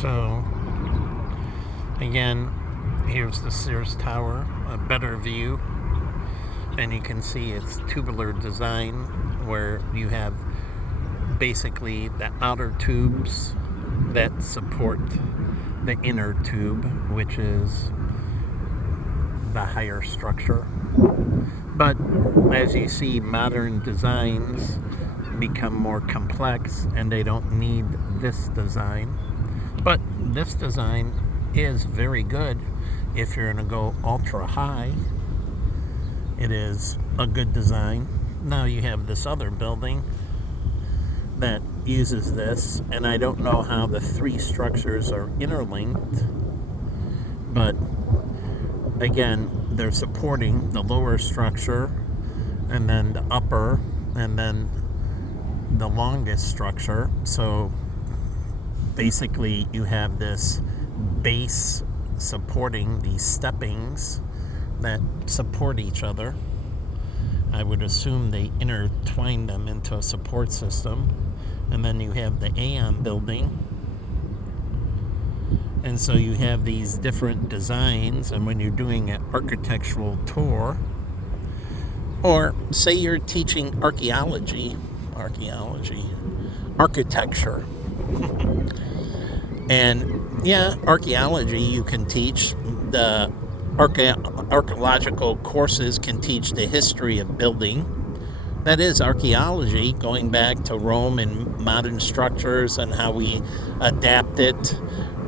So, again, here's the Sears Tower, a better view. And you can see it's tubular design where you have basically the outer tubes that support the inner tube, which is the higher structure. But as you see, modern designs become more complex and they don't need this design. But this design is very good if you're going to go ultra high. It is a good design. Now you have this other building that uses this, and I don't know how the three structures are interlinked, but again, they're supporting the lower structure and then the upper and then the longest structure. So basically you have this base supporting these steppings that support each other. I would assume they intertwine them into a support system. And then you have the Aeon building. And so you have these different designs, and when you're doing an architectural tour, or say you're teaching architecture, and yeah, archaeology you can teach. The archaeological courses can teach the history of building. That is archaeology, going back to Rome and modern structures and how we adapted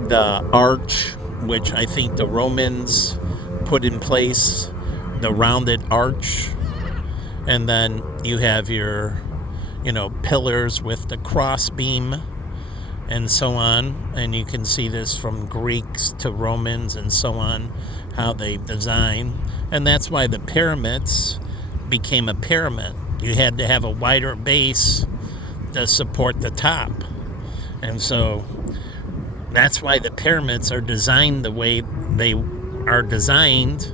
the arch, which I think the Romans put in place, the rounded arch. And then you have your, pillars with the cross beam and so on. And you can see this from Greeks to Romans and so on, how they design. And that's why the pyramids became a pyramid. You had to have a wider base to support the top. And so that's why the pyramids are designed the way they are designed.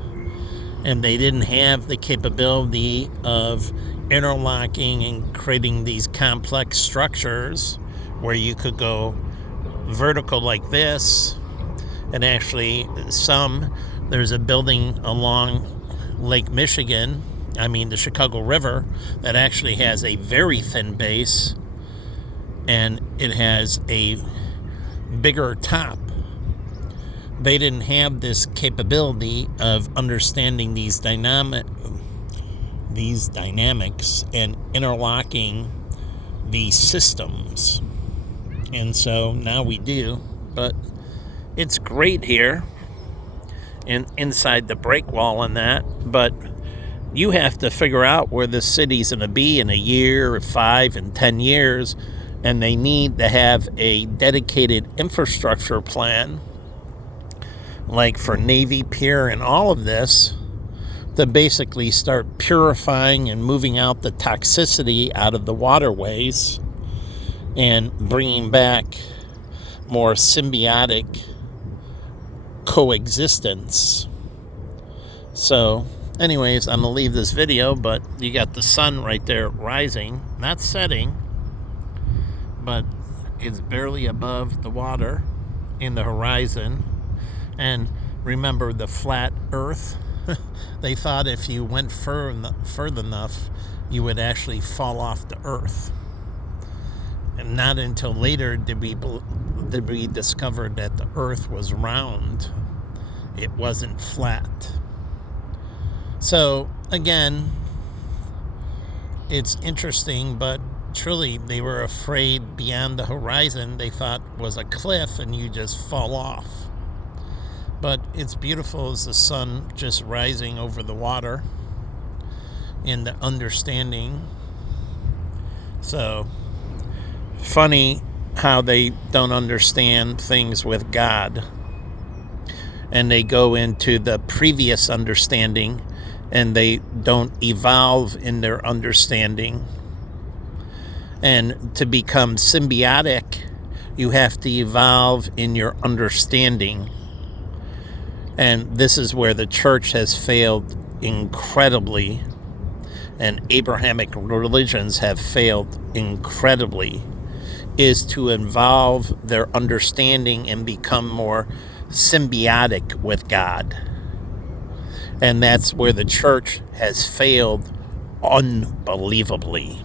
And they didn't have the capability of interlocking and creating these complex structures where you could go vertical like this. And actually there's a building along Lake Michigan, the Chicago River, that actually has a very thin base and it has a bigger top. They didn't have this capability of understanding these dynamics and interlocking these systems. And so now we do, but it's great here and inside the break wall and that, but you have to figure out where the city's going to be in a year or 5 and 10 years, and they need to have a dedicated infrastructure plan, like for Navy Pier and all of this, to basically start purifying and moving out the toxicity out of the waterways and bringing back more symbiotic coexistence. So anyways, I'm going to leave this video, but you got the sun right there rising, not setting, but it's barely above the water in the horizon. And remember the flat earth? They thought if you went further enough, you would actually fall off the earth. And not until later did we discover that the earth was round. It wasn't flat. So, again, it's interesting, but truly they were afraid beyond the horizon they thought was a cliff and you just fall off. But it's beautiful as the sun just rising over the water in the understanding. So, funny how they don't understand things with God. And they go into the previous understanding and they don't evolve in their understanding. And to become symbiotic, you have to evolve in your understanding. And this is where the church has failed incredibly, and Abrahamic religions have failed incredibly is to involve their understanding and become more symbiotic with God. And that's where the church has failed unbelievably.